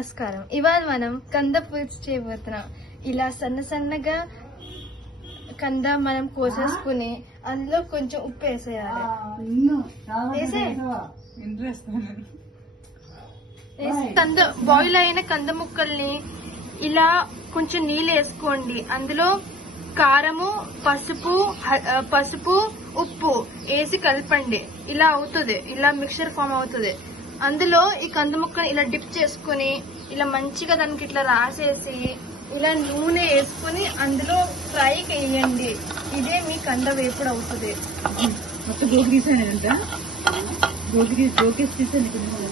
నమస్కారం. ఇవాళ మనం కంద పులుసు చేయబోతున్నాం. ఇలా సన్నగా కంద మనం కోసేసుకుని అందులో కొంచెం ఉప్పు వేసేయాలి. కంద బాయిల్ అయిన కంద ముక్కల్ని ఇలా కొంచెం నీళ్ళు వేసుకోండి. అందులో కారము, పసుపు, ఉప్పు వేసి కలపండి. ఇలా అవుతుంది, ఇలా మిక్చర్ ఫామ్ అవుతుంది. అందులో ఈ కంద ముక్కని ఇలా డిప్ చేసుకుని ఇలా మంచిగా దానికి ఇట్లా రాసేసి ఇలా నూనె వేసుకుని అందులో ఫ్రైకి వేయండి. ఇదే మీ కంద వేపుడు అవుతుంది. మొత్తం గోకి తీసాను, గోకి తీసాను.